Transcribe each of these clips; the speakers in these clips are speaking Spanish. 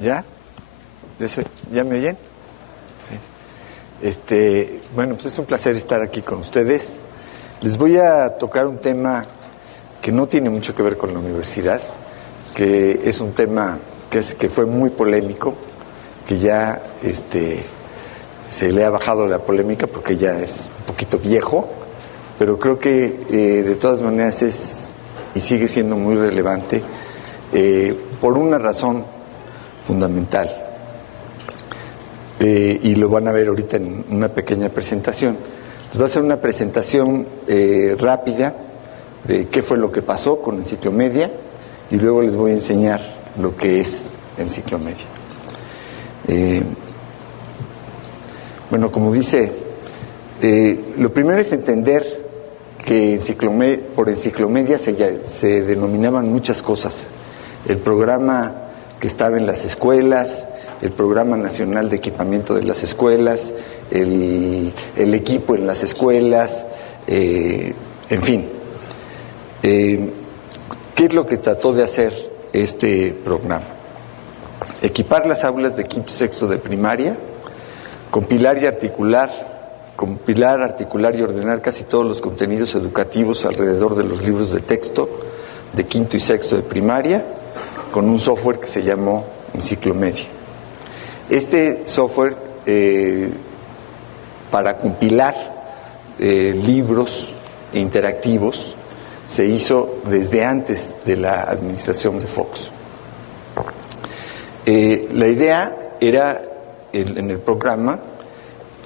¿Ya? ¿Ya me oyen? Sí. Bueno, pues es un placer estar aquí con ustedes. Les voy a tocar un tema que no tiene mucho que ver con la universidad, que es un tema que fue muy polémico, que ya se le ha bajado la polémica porque ya es un poquito viejo, pero creo que de todas maneras es y sigue siendo muy relevante por una razón fundamental. Y lo van a ver ahorita en una pequeña presentación. Les va a hacer una presentación rápida de qué fue lo que pasó con Enciclomedia y luego les voy a enseñar lo que es Enciclomedia. Bueno, como dice, lo primero es entender que por Enciclomedia se denominaban muchas cosas. El programa que estaba en las escuelas, el Programa Nacional de Equipamiento de las Escuelas, el equipo en las escuelas, en fin. ¿Qué es lo que trató de hacer este programa? Equipar las aulas de quinto y sexto de primaria, compilar, articular y ordenar casi todos los contenidos educativos alrededor de los libros de texto de quinto y sexto de primaria, con un software que se llamó Enciclomedia. Este software, para compilar libros interactivos, se hizo desde antes de la administración de Fox. La idea era, en el programa,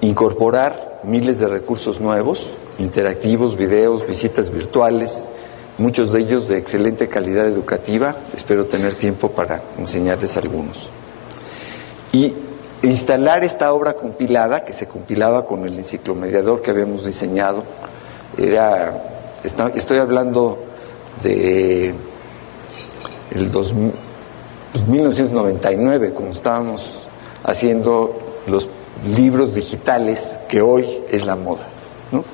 incorporar miles de recursos nuevos, interactivos, videos, visitas virtuales, muchos de ellos de excelente calidad educativa. Espero tener tiempo para enseñarles algunos. Y instalar esta obra compilada, que se compilaba con el enciclomediador que habíamos diseñado, estoy hablando de 1999, cuando estábamos haciendo los libros digitales, que hoy es la moda, ¿no?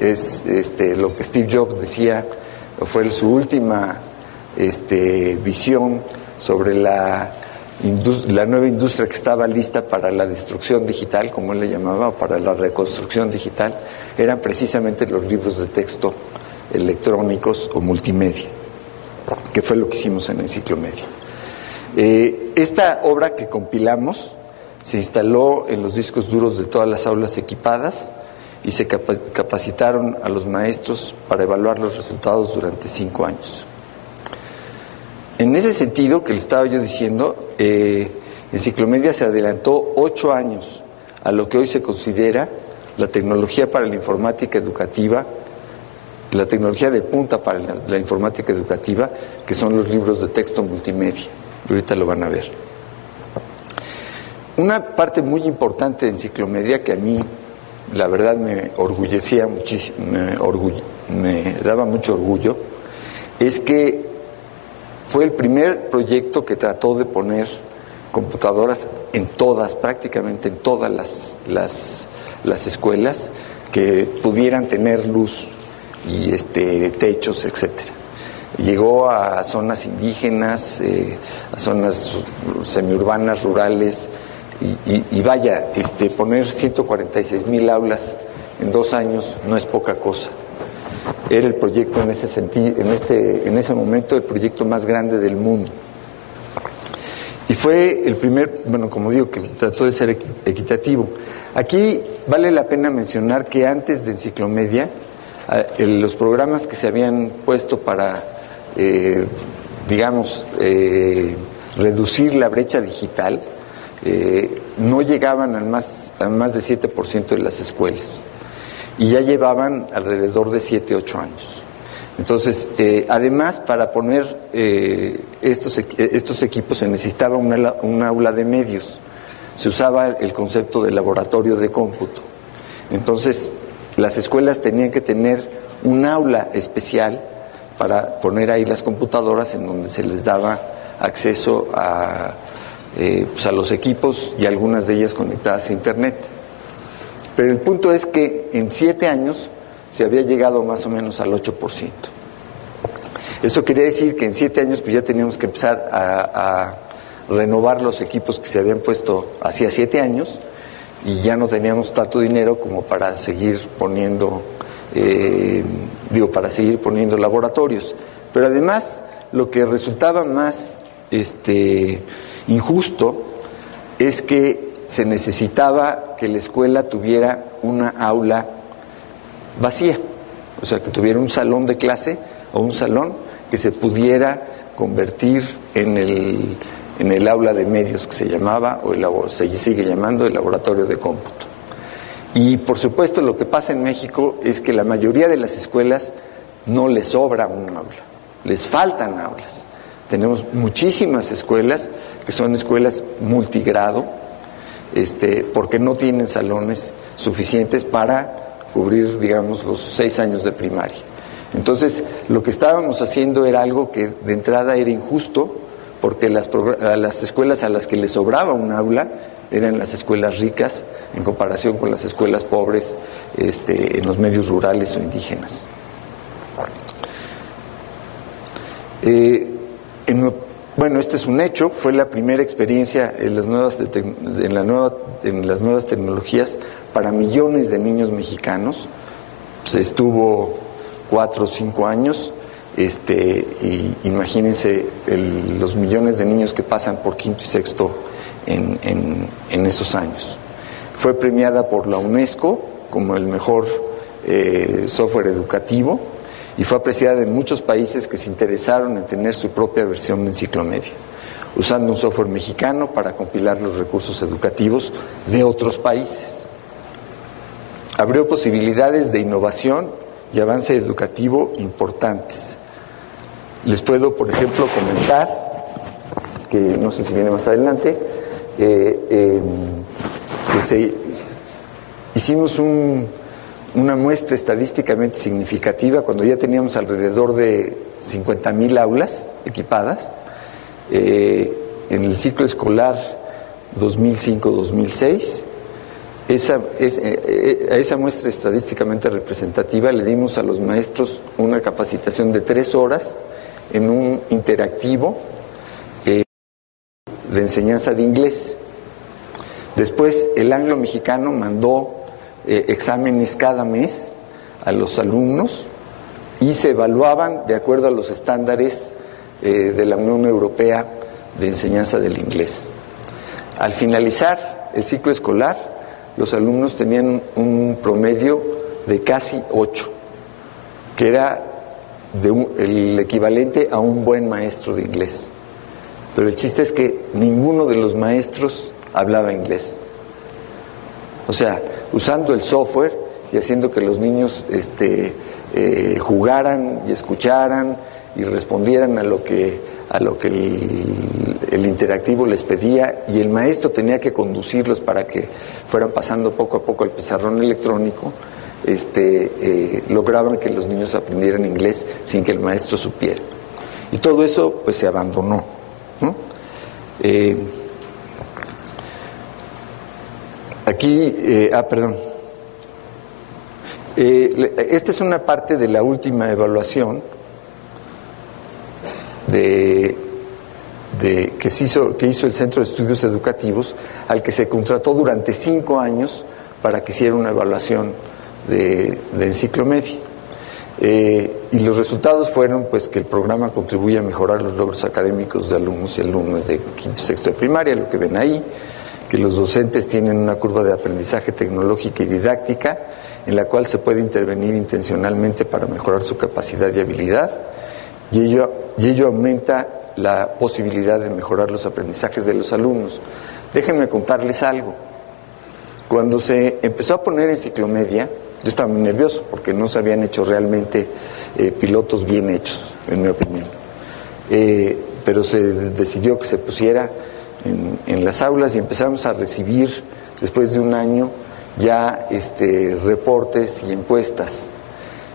Es lo que Steve Jobs decía, fue su última visión sobre la nueva industria que estaba lista para la destrucción digital, como él le llamaba, para la reconstrucción digital, eran precisamente los libros de texto electrónicos o multimedia, que fue lo que hicimos en Enciclomedia. Esta obra que compilamos se instaló en los discos duros de todas las aulas equipadas y se capacitaron a los maestros para evaluar los resultados durante 5 años. En ese sentido que le estaba yo diciendo, Enciclomedia se adelantó 8 años a lo que hoy se considera la tecnología para la informática educativa, la tecnología de punta para la informática educativa, que son los libros de texto multimedia. Y ahorita lo van a ver. Una parte muy importante de Enciclomedia que a mí, la verdad, me orgullecía muchísimo, me daba mucho orgullo, es que fue el primer proyecto que trató de poner computadoras prácticamente en todas las escuelas, que pudieran tener luz y techos, etcétera. Llegó a zonas indígenas, a zonas semiurbanas, rurales, y vaya, poner 146,000 aulas en 2 años no es poca cosa. Era el proyecto en ese sentido, en ese momento, el proyecto más grande del mundo. Y fue el primer, bueno, como digo, que trató de ser equitativo. Aquí vale la pena mencionar que antes de Enciclomedia, los programas que se habían puesto para, reducir la brecha digital, no llegaban al más de 7% de las escuelas. Y ya llevaban alrededor de 7-8 años. Entonces, además, para poner estos equipos se necesitaba un aula de medios. Se usaba el concepto de laboratorio de cómputo. Entonces, las escuelas tenían que tener un aula especial para poner ahí las computadoras, en donde se les daba acceso a los equipos y algunas de ellas conectadas a Internet. Pero el punto es que en 7 años se había llegado más o menos al 8%. Eso quería decir que en 7 años pues ya teníamos que empezar a renovar los equipos que se habían puesto hacía 7 años y ya no teníamos tanto dinero como para seguir poniendo, para seguir poniendo laboratorios. Pero además, lo que resultaba más injusto es que se necesitaba que la escuela tuviera una aula vacía, o sea, que tuviera un salón de clase o un salón que se pudiera convertir en el aula de medios que se llamaba, o se sigue llamando el laboratorio de cómputo. Y por supuesto lo que pasa en México es que la mayoría de las escuelas no les sobra un aula, les faltan aulas. Tenemos muchísimas escuelas que son escuelas multigrado, porque no tienen salones suficientes para cubrir, digamos, los 6 años de primaria. Entonces, lo que estábamos haciendo era algo que de entrada era injusto, porque a las escuelas a las que les sobraba un aula eran las escuelas ricas en comparación con las escuelas pobres en los medios rurales o indígenas. Bueno, este es un hecho, fue la primera experiencia en las nuevas tecnologías para millones de niños mexicanos. Se estuvo 4 o 5 años, y imagínense los millones de niños que pasan por quinto y sexto en esos años. Fue premiada por la UNESCO como el mejor software educativo y fue apreciada en muchos países que se interesaron en tener su propia versión de enciclomedia, usando un software mexicano para compilar los recursos educativos de otros países. Abrió posibilidades de innovación y avance educativo importantes. Les puedo, por ejemplo, comentar, que no sé si viene más adelante, hicimos una muestra estadísticamente significativa cuando ya teníamos alrededor de 50,000 aulas equipadas. En el ciclo escolar 2005-2006, a esa muestra estadísticamente representativa le dimos a los maestros una capacitación de 3 horas en un interactivo de enseñanza de inglés. Después el Anglo Mexicano mandó exámenes cada mes a los alumnos y se evaluaban de acuerdo a los estándares de la Unión Europea de enseñanza del inglés. Al finalizar el ciclo escolar, los alumnos tenían un promedio de casi 8, que era el equivalente a un buen maestro de inglés. Pero el chiste es que ninguno de los maestros hablaba inglés. O sea, usando el software y haciendo que los niños jugaran y escucharan y respondieran a lo que el interactivo les pedía, y el maestro tenía que conducirlos para que fueran pasando poco a poco al pizarrón electrónico, lograban que los niños aprendieran inglés sin que el maestro supiera. Y todo eso pues se abandonó, ¿no? Esta es una parte de la última evaluación que hizo el Centro de Estudios Educativos, al que se contrató durante 5 años para que hiciera una evaluación de enciclomedia. Y los resultados fueron pues que el programa contribuye a mejorar los logros académicos de alumnos y alumnas de quinto y sexto de primaria, lo que ven ahí, que los docentes tienen una curva de aprendizaje tecnológica y didáctica en la cual se puede intervenir intencionalmente para mejorar su capacidad y habilidad, y ello aumenta la posibilidad de mejorar los aprendizajes de los alumnos. Déjenme contarles algo. Cuando se empezó a poner enciclomedia, yo estaba muy nervioso porque no se habían hecho realmente pilotos bien hechos, en mi opinión. Pero se decidió que se pusiera en las aulas y empezamos a recibir, después de un año, ya reportes y encuestas.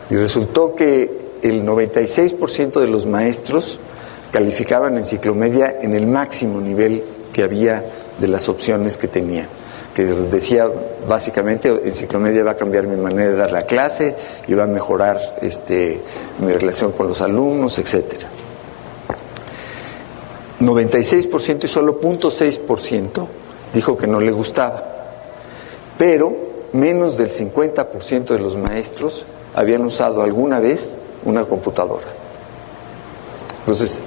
Y resultó que el 96% de los maestros calificaban enciclomedia en el máximo nivel que había de las opciones que tenían, que decía básicamente: enciclomedia va a cambiar mi manera de dar la clase y va a mejorar mi relación con los alumnos, etcétera. 96% y solo 0.6% dijo que no le gustaba. Pero menos del 50% de los maestros habían usado alguna vez una computadora. Entonces,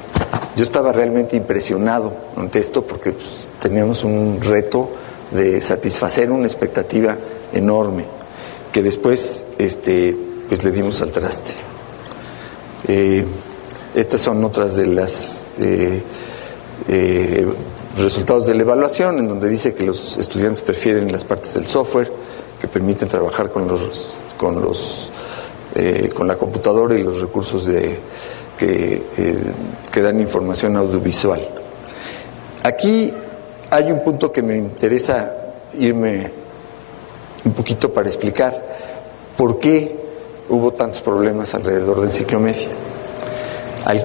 yo estaba realmente impresionado ante esto porque pues, teníamos un reto de satisfacer una expectativa enorme que después pues le dimos al traste. Estas son otras de las resultados de la evaluación, en donde dice que los estudiantes prefieren las partes del software que permiten trabajar con la computadora y los recursos que dan información audiovisual. Aquí hay un punto que me interesa irme un poquito para explicar por qué hubo tantos problemas alrededor del Ciclomedia.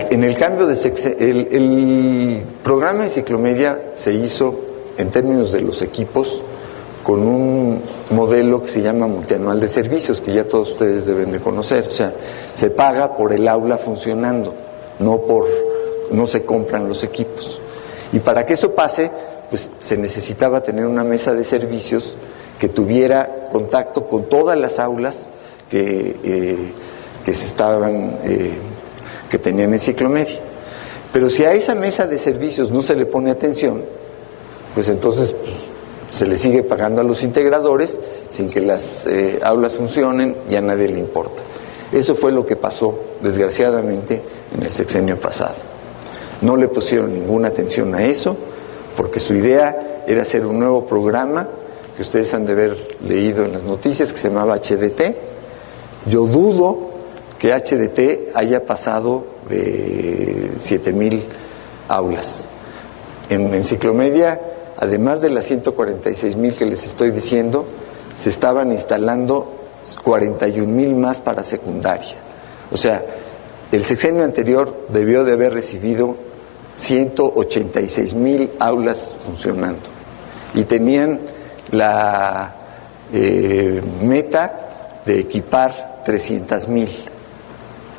En el cambio de el programa de Ciclomedia se hizo en términos de los equipos con un modelo que se llama multianual de servicios, que ya todos ustedes deben de conocer. O sea, se paga por el aula funcionando, no se compran los equipos. Y para que eso pase, pues se necesitaba tener una mesa de servicios que tuviera contacto con todas las aulas que tenían en Ciclomedia. Pero si a esa mesa de servicios no se le pone atención, pues entonces pues, se le sigue pagando a los integradores sin que las aulas funcionen y a nadie le importa. Eso fue lo que pasó, desgraciadamente, en el sexenio pasado. No le pusieron ninguna atención a eso, porque su idea era hacer un nuevo programa que ustedes han de haber leído en las noticias, que se llamaba HDT. Yo dudo que HDT haya pasado de 7,000 aulas. En Ciclomedia, además de las 146,000 que les estoy diciendo, se estaban instalando 41,000 más para secundaria. O sea, el sexenio anterior debió de haber recibido 186,000 aulas funcionando. Y tenían la meta de equipar 300,000.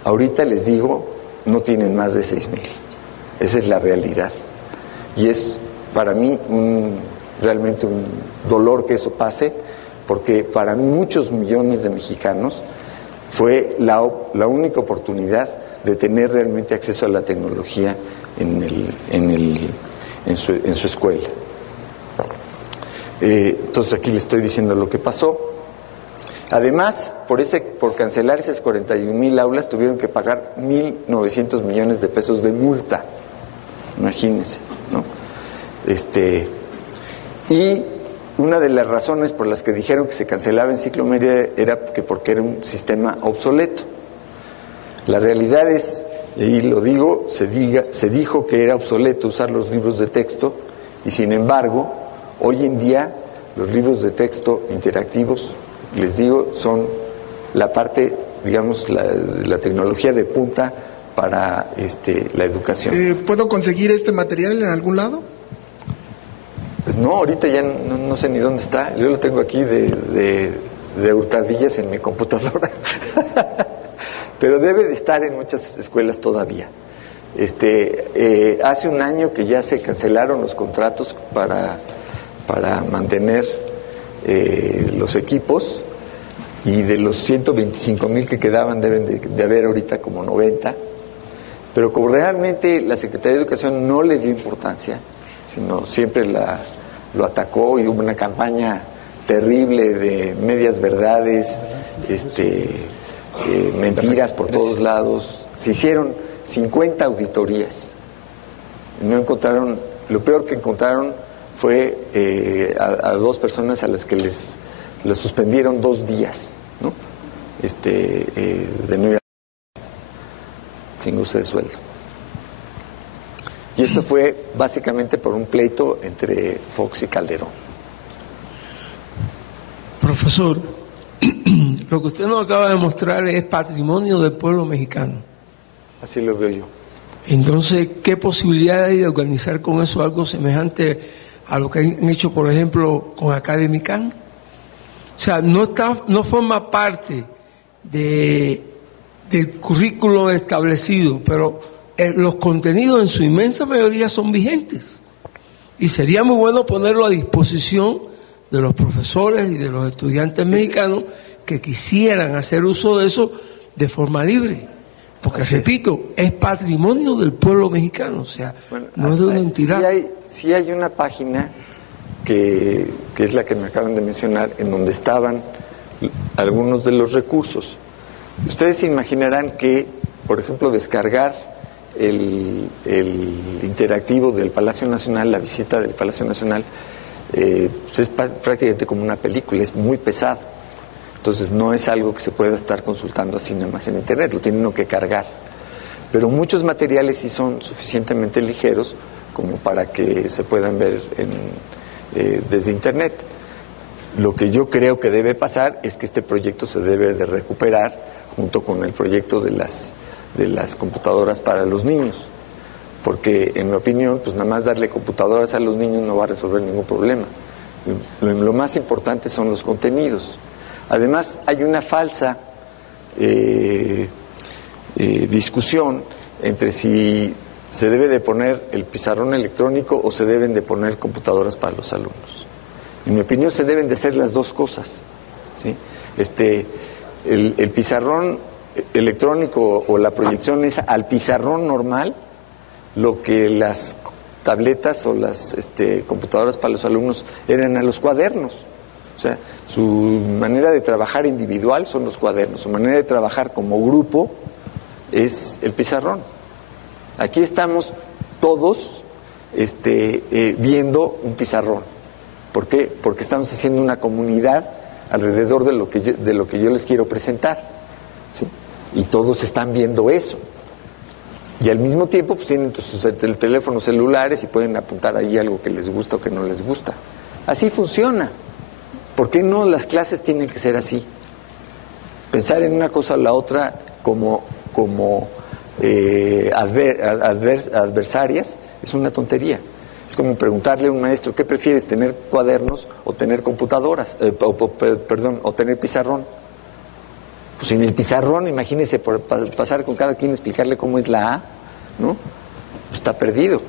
Ahorita les digo, no tienen más de 6,000. Esa es la realidad. Y es para mí realmente un dolor que eso pase, porque para muchos millones de mexicanos fue la única oportunidad de tener realmente acceso a la tecnología en su escuela. Entonces aquí les estoy diciendo lo que pasó. Además, por cancelar esas 41,000 aulas, tuvieron que pagar 1,900 millones de pesos de multa. Imagínense, ¿no? Y una de las razones por las que dijeron que se cancelaba en Ciclomedia era porque era un sistema obsoleto. La realidad es, y lo digo, se dijo que era obsoleto usar los libros de texto, y sin embargo, hoy en día los libros de texto interactivos, les digo, son la parte, digamos, la tecnología de punta para la educación. ¿Puedo conseguir este material en algún lado? Pues no, ahorita ya no sé ni dónde está. Yo lo tengo aquí de hurtadillas en mi computadora. Pero debe de estar en muchas escuelas todavía. Hace un año que ya se cancelaron los contratos para mantener los equipos, y de los 125,000 que quedaban deben de haber ahorita como 90. Pero como realmente la Secretaría de Educación no le dio importancia, sino siempre lo atacó, y hubo una campaña terrible de medias verdades, mentiras por todos lados. Se hicieron 50 auditorías. No encontraron, lo peor que encontraron fue a 2 personas a las que les suspendieron 2 días, ¿no? De no ir sin goce de sueldo. Y esto fue básicamente por un pleito entre Fox y Calderón. Profesor, lo que usted nos acaba de mostrar es patrimonio del pueblo mexicano. Así lo veo yo. Entonces, ¿qué posibilidad hay de organizar con eso algo semejante a lo que han hecho, por ejemplo, con Academican? O sea, no forma parte del currículo establecido, pero los contenidos en su inmensa mayoría son vigentes. Y sería muy bueno ponerlo a disposición de los profesores y de los estudiantes mexicanos que quisieran hacer uso de eso de forma libre. Porque, repito, es patrimonio del pueblo mexicano, o sea, bueno, no es de una entidad. Sí hay una página que es la que me acaban de mencionar, en donde estaban algunos de los recursos. Ustedes se imaginarán que, por ejemplo, descargar el interactivo del Palacio Nacional, la visita del Palacio Nacional, pues es prácticamente como una película, es muy pesado. Entonces no es algo que se pueda estar consultando así nada más en internet, lo tiene uno que cargar. Pero muchos materiales sí son suficientemente ligeros como para que se puedan ver desde internet. Lo que yo creo que debe pasar es que este proyecto se debe de recuperar junto con el proyecto de las computadoras para los niños, porque en mi opinión, pues nada más darle computadoras a los niños no va a resolver ningún problema. Lo más importante son los contenidos. Además, hay una falsa discusión entre si se debe de poner el pizarrón electrónico o se deben de poner computadoras para los alumnos. En mi opinión, se deben de hacer las dos cosas, ¿sí? El pizarrón electrónico o la proyección es al pizarrón normal lo que las tabletas o las computadoras para los alumnos eran a los cuadernos. O sea, su manera de trabajar individual son los cuadernos, su manera de trabajar como grupo es el pizarrón. Aquí estamos todos viendo un pizarrón. ¿Por qué? Porque estamos haciendo una comunidad alrededor de lo que yo les quiero presentar, ¿sí? Y todos están viendo eso. Y al mismo tiempo pues tienen sus teléfonos celulares y pueden apuntar ahí algo que les gusta o que no les gusta. Así funciona. ¿Por qué no las clases tienen que ser así? Pensar en una cosa o la otra como adversarias es una tontería. Es como preguntarle a un maestro, ¿qué prefieres, tener cuadernos o tener computadoras? O tener pizarrón. Pues en el pizarrón, imagínese pasar con cada quien, explicarle cómo es la A, ¿no? Pues está perdido.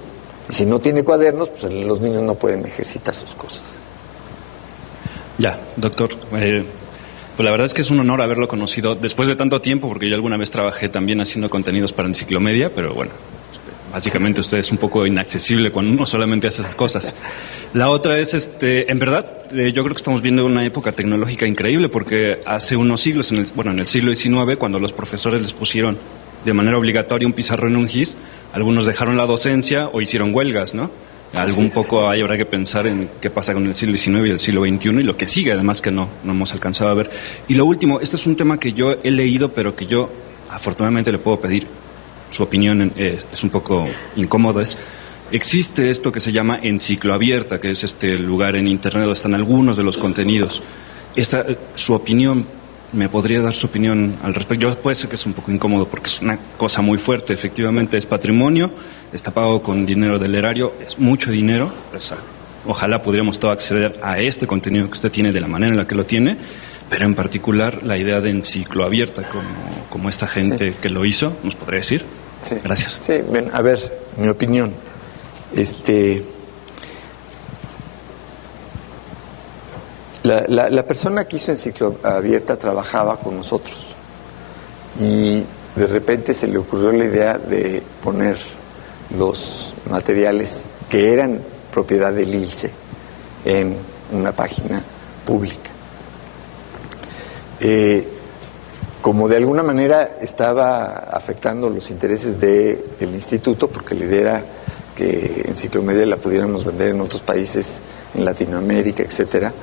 Y si no tiene cuadernos, pues los niños no pueden ejercitar sus cosas. Ya, doctor. Pues la verdad es que es un honor haberlo conocido después de tanto tiempo, porque yo alguna vez trabajé también haciendo contenidos para Enciclomedia, pero bueno, básicamente usted es un poco inaccesible cuando uno solamente hace esas cosas. La otra es, en verdad, yo creo que estamos viendo una época tecnológica increíble, porque hace unos siglos, en el siglo XIX, cuando los profesores les pusieron de manera obligatoria un pizarrón en un GIS, algunos dejaron la docencia o hicieron huelgas, ¿no? Algún poco ahí habrá que pensar en qué pasa con el siglo XIX y el siglo XXI y lo que sigue, además que no hemos alcanzado a ver. Y lo último, este es un tema que yo he leído, pero que yo afortunadamente le puedo pedir su opinión, es un poco incómodo, existe esto que se llama Encicloabierta, que es este lugar en internet donde están algunos de los contenidos. Su opinión, ¿me podría dar su opinión al respecto? Yo puede ser que es un poco incómodo porque es una cosa muy fuerte, efectivamente es patrimonio, está pagado con dinero del erario, es mucho dinero, pues, ojalá pudiéramos todos acceder a este contenido que usted tiene de la manera en la que lo tiene, pero en particular la idea de Encicloabierta, como esta gente que lo hizo, ¿nos podría decir? Sí. Gracias. Sí, bien, a ver, mi opinión. La persona que hizo Encicloabierta trabajaba con nosotros y de repente se le ocurrió la idea de poner los materiales que eran propiedad del ILSE en una página pública. Como de alguna manera estaba afectando los intereses del instituto, porque la idea era que Enciclomedia la pudiéramos vender en otros países, en Latinoamérica, etcétera,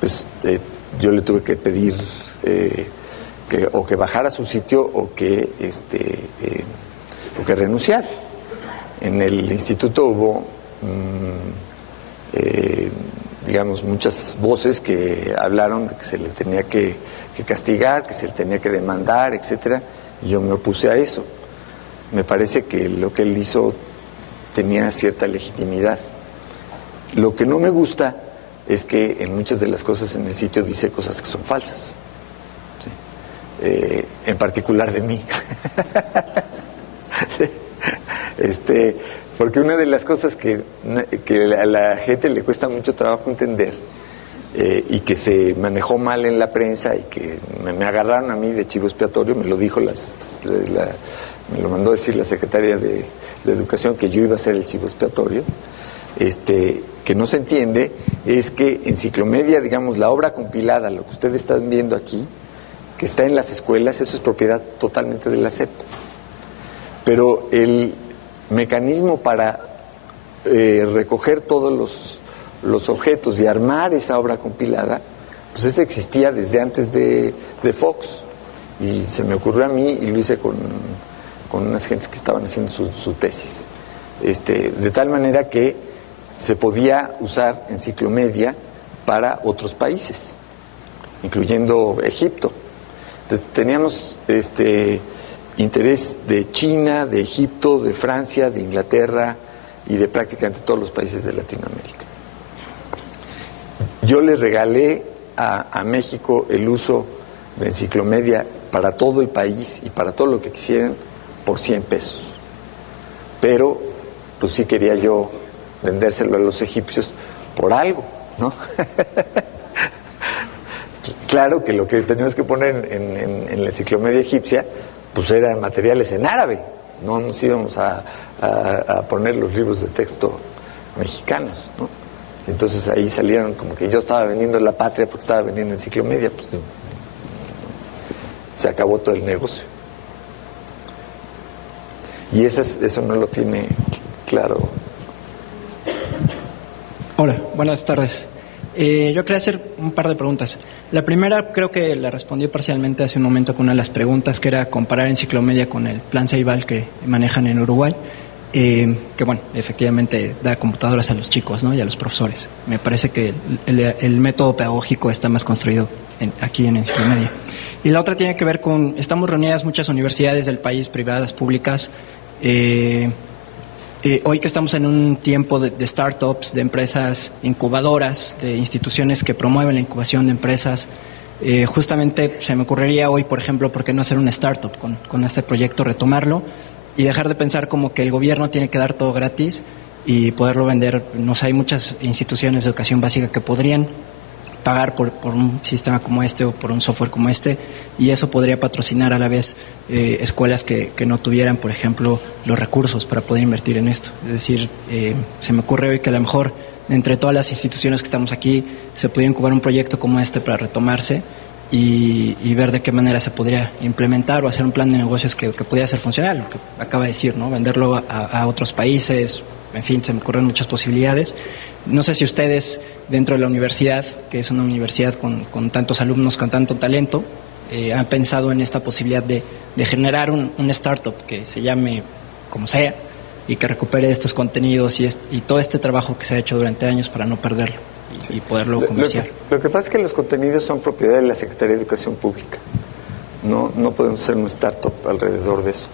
pues yo le tuve que pedir que bajara su sitio o que renunciara. En el instituto hubo digamos, muchas voces que hablaron de que se le tenía que castigar, que se le tenía que demandar, etcétera, y yo me opuse a eso. Me parece que lo que él hizo tenía cierta legitimidad. Lo que no me gusta es que en muchas de las cosas en el sitio dice cosas que son falsas, ¿sí? En particular de mí. ¿Sí? Porque una de las cosas que a la gente le cuesta mucho trabajo entender y que se manejó mal en la prensa y que me agarraron a mí de chivo expiatorio, me lo dijo me lo mandó decir la secretaria de Educación, que yo iba a ser el chivo expiatorio. Que no se entiende es que Enciclomedia, digamos, la obra compilada, lo que ustedes están viendo aquí, que está en las escuelas, eso es propiedad totalmente de la SEP. Pero el mecanismo para recoger todos los objetos y armar esa obra compilada, pues ese existía desde antes de Fox. Y se me ocurrió a mí y lo hice con unas gentes que estaban haciendo su tesis. De tal manera que se podía usar Enciclomedia para otros países, incluyendo Egipto. Entonces teníamos interés de China, de Egipto, de Francia, de Inglaterra y de prácticamente todos los países de Latinoamérica. Yo le regalé a México el uso de Enciclomedia para todo el país y para todo lo que quisieran por 100 pesos. Pero pues sí quería yo vendérselo a los egipcios por algo, ¿no? Claro que lo que teníamos que poner en la Enciclomedia egipcia pues eran materiales en árabe, no nos íbamos a poner los libros de texto mexicanos, ¿no? Entonces ahí salieron como que yo estaba vendiendo la patria porque estaba vendiendo Enciclomedia, pues se acabó todo el negocio. Y eso no lo tiene claro. Hola, buenas tardes. Yo quería hacer un par de preguntas. La primera creo que la respondí parcialmente hace un momento con una de las preguntas, que era comparar Enciclomedia con el plan Ceibal que manejan en Uruguay, que bueno, efectivamente da computadoras a los chicos, ¿no? Y a los profesores. Me parece que el método pedagógico está más construido aquí en Enciclomedia. Y la otra tiene que ver con, estamos reunidas muchas universidades del país, privadas, públicas. Hoy que estamos en un tiempo de startups, de empresas incubadoras, de instituciones que promueven la incubación de empresas, justamente se me ocurriría hoy, por ejemplo, ¿por qué no hacer una startup con este proyecto, retomarlo y dejar de pensar como que el gobierno tiene que dar todo gratis y poderlo vender? No sé, hay muchas instituciones de educación básica que podrían pagar por un sistema como este o por un software como este, y eso podría patrocinar a la vez escuelas que no tuvieran, por ejemplo, los recursos para poder invertir en esto. Es decir, se me ocurre hoy que a lo mejor entre todas las instituciones que estamos aquí se pudiera incubar un proyecto como este para retomarse y ver de qué manera se podría implementar o hacer un plan de negocios que pudiera ser funcional, lo que acaba de decir, ¿no? Venderlo a otros países, en fin, se me ocurren muchas posibilidades. No sé si ustedes, dentro de la universidad, que es una universidad con tantos alumnos, con tanto talento, han pensado en esta posibilidad de generar un startup que se llame como sea y que recupere estos contenidos y todo este trabajo que se ha hecho durante años para no perderlo y poderlo comerciar. Lo que pasa es que los contenidos son propiedad de la Secretaría de Educación Pública. No podemos hacer un startup alrededor de eso.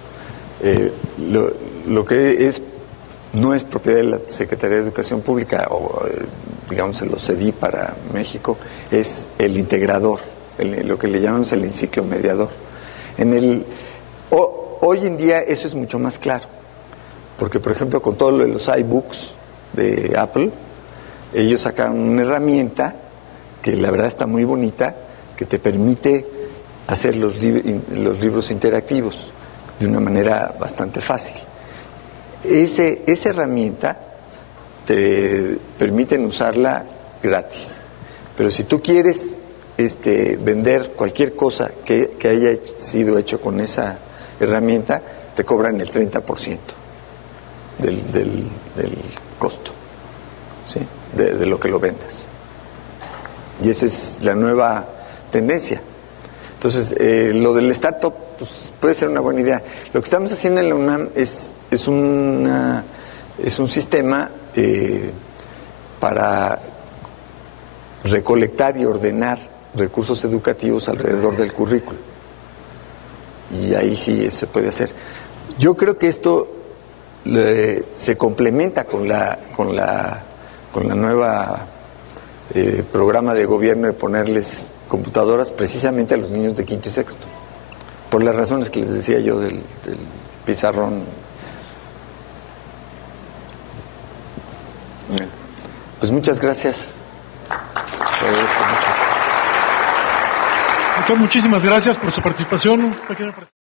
Lo que no es propiedad de la Secretaría de Educación Pública, o digamos se lo cedí para México, es el integrador, lo que le llamamos el enciclomediador. Hoy en día eso es mucho más claro, porque por ejemplo con todo lo de los iBooks de Apple, ellos sacaron una herramienta que la verdad está muy bonita, que te permite hacer los libros interactivos de una manera bastante fácil. Esa herramienta te permiten usarla gratis, pero si tú quieres vender cualquier cosa que haya sido hecho con esa herramienta, te cobran el 30% del costo, ¿sí? de lo que lo vendas. Y esa es la nueva tendencia. Entonces, lo del startup pues, puede ser una buena idea. Lo que estamos haciendo en la UNAM es un sistema para recolectar y ordenar recursos educativos alrededor del currículo. Y ahí sí se puede hacer. Yo creo que esto se complementa con la nueva programa de gobierno de ponerles computadoras precisamente a los niños de quinto y sexto, por las razones que les decía yo del pizarrón Pues muchas gracias. Te agradezco mucho. Doctor, muchísimas gracias por su participación.